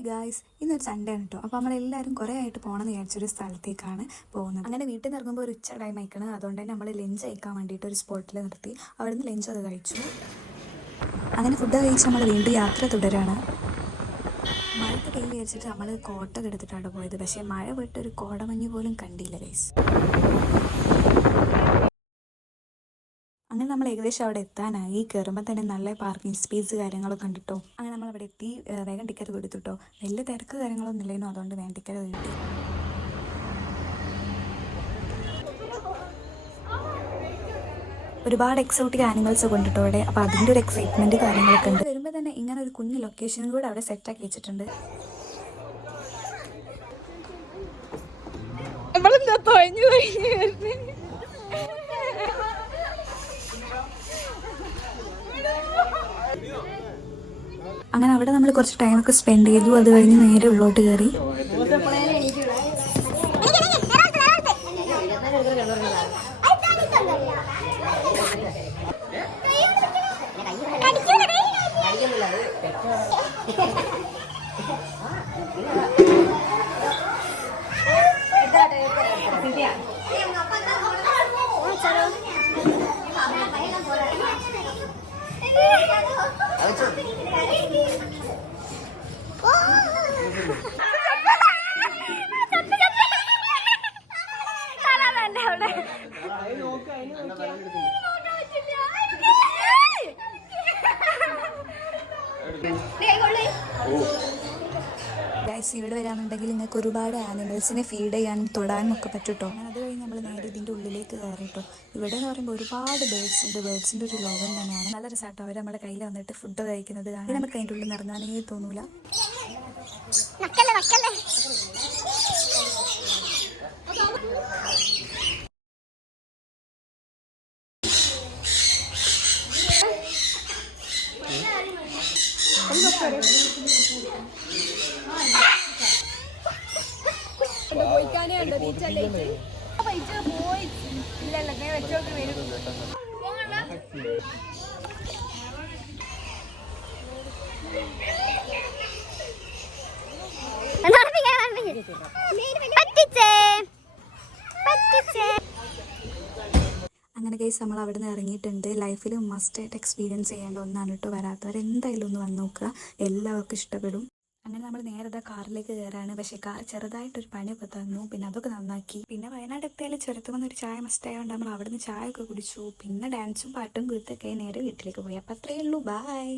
Hi guys, ഇന്നൊരു Sunday ആണ് കേട്ടോ. അപ്പോൾ നമ്മളെല്ലാവരും കുറേ ആയിട്ട് പോകണമെന്ന് വിചാരിച്ചൊരു സ്ഥലത്തേക്കാണ് പോകുന്നത്. അങ്ങനെ വീട്ടിൽ നിന്ന് ഇറങ്ങുമ്പോൾ ഒരു ഉച്ച ടൈം ആയിക്കണം. അതുകൊണ്ട് തന്നെ നമ്മൾ ലഞ്ച് കഴിക്കാൻ വേണ്ടിയിട്ട് ഒരു സ്പോട്ടിൽ നിർത്തി. അവിടെ നിന്ന് ലഞ്ച് അത് കഴിച്ചു. അങ്ങനെ ഫുഡ് കഴിച്ച് നമ്മൾ വീണ്ടും യാത്ര തുടരാണ്. മഴത്ത് കൈ വിചാരിച്ചിട്ട് നമ്മൾ കോട്ടൊക്കെ എടുത്തിട്ടാണ് പോയത്. പക്ഷേ മഴ വിട്ടൊരു കോടമഞ്ഞ് പോലും കണ്ടില്ല ഗൈസ്. അങ്ങനെ നമ്മൾ ഏകദേശം അവിടെ എത്താനായി. കയറുമ്പോൾ തന്നെ നല്ല പാർക്കിംഗ് സ്പേസ് കാര്യങ്ങളൊക്കെ കണ്ടിട്ടോ. അങ്ങനെ നമ്മൾ അവിടെ എത്തി. വേഗം ടിക്കറ്റ് കൊടുത്തിട്ടോ. വലിയ തിരക്ക് കാര്യങ്ങളൊന്നും ഇല്ലായിരുന്നു, അതുകൊണ്ട് വേഗം ടിക്കറ്റ് കിട്ടി. ഒരുപാട് എക്സോട്ടിക് ആനിമൽസ് ഒക്കെ ഉണ്ടിട്ടോ അവിടെ. അപ്പോൾ അതിൻ്റെ ഒരു എക്സൈറ്റ്മെൻറ്റ് കാര്യങ്ങളൊക്കെ ഉണ്ട്. വരുമ്പോൾ തന്നെ ഇങ്ങനെ ഒരു കുഞ്ഞ് ലൊക്കേഷനും കൂടെ അവിടെ സെറ്റാക്കി വെച്ചിട്ടുണ്ട്. അങ്ങനെ അവിടെ നമ്മൾ കുറച്ച് ടൈമൊക്കെ സ്പെൻഡ് ചെയ്തു. അത് കഴിഞ്ഞ് നേരെ ഉള്ളോട്ട് കയറി. ഗൈസ്, ഇവിടെ വരാനുണ്ടെങ്കിൽ നിങ്ങൾക്ക് ഒരുപാട് ആനിമൽസിനെ ഫീഡ് ചെയ്യാനും തൊടാനും ഒക്കെ പറ്റും കേട്ടോ. അത് കഴിഞ്ഞ് നമ്മൾ നേരെ ഇതിൻ്റെ ഉള്ളിലേക്ക് കയറി കേട്ടോ. ഇവിടെ എന്ന് പറയുമ്പോൾ ഒരുപാട് ബേർഡ്സ് ഉണ്ട്. ബേർഡ്സിൻ്റെ ഒരു ലോകം തന്നെയാണ്. നല്ല രസമാട്ടോ. അവർ നമ്മുടെ കയ്യിൽ വന്നിട്ട് ഫുഡ് കഴിക്കുന്നത് കാണാൻ നമുക്ക് അതിൻ്റെ ഉള്ളിൽ നിറങ്ങാനേ തോന്നൂല. അങ്ങനെ കേസ് നമ്മൾ അവിടെ നിന്ന് ഇറങ്ങിയിട്ടുണ്ട്. ലൈഫിൽ മസ്റ്റായിട്ട് എക്സ്പീരിയൻസ് ചെയ്യേണ്ട ഒന്നാണ് കേട്ടോ. വരാത്തവർ എന്തായാലും ഒന്ന് വന്ന് നോക്കുക, എല്ലാവർക്കും ഇഷ്ടപ്പെടും. അങ്ങനെ നമ്മൾ നേരത്തെ കാറിലേക്ക് കയറാണ്. പക്ഷേ കാർ ചെറുതായിട്ടൊരു പണിയൊക്കെ തന്നു. പിന്നെ അതൊക്കെ നന്നാക്കി. പിന്നെ വയനാട് എത്തിയാലും ചുരത്തുമെന്ന് ഒരു ചായ മസ്റ്റായതുകൊണ്ട് നമ്മൾ അവിടെ നിന്ന് ചായ ഒക്കെ കുടിച്ചു. പിന്നെ ഡാൻസും പാട്ടും കൂത്തൊക്കെ നേരെ വീട്ടിലേക്ക് പോയി. അപ്പം അത്രയേ ഉള്ളൂ. ബായ്.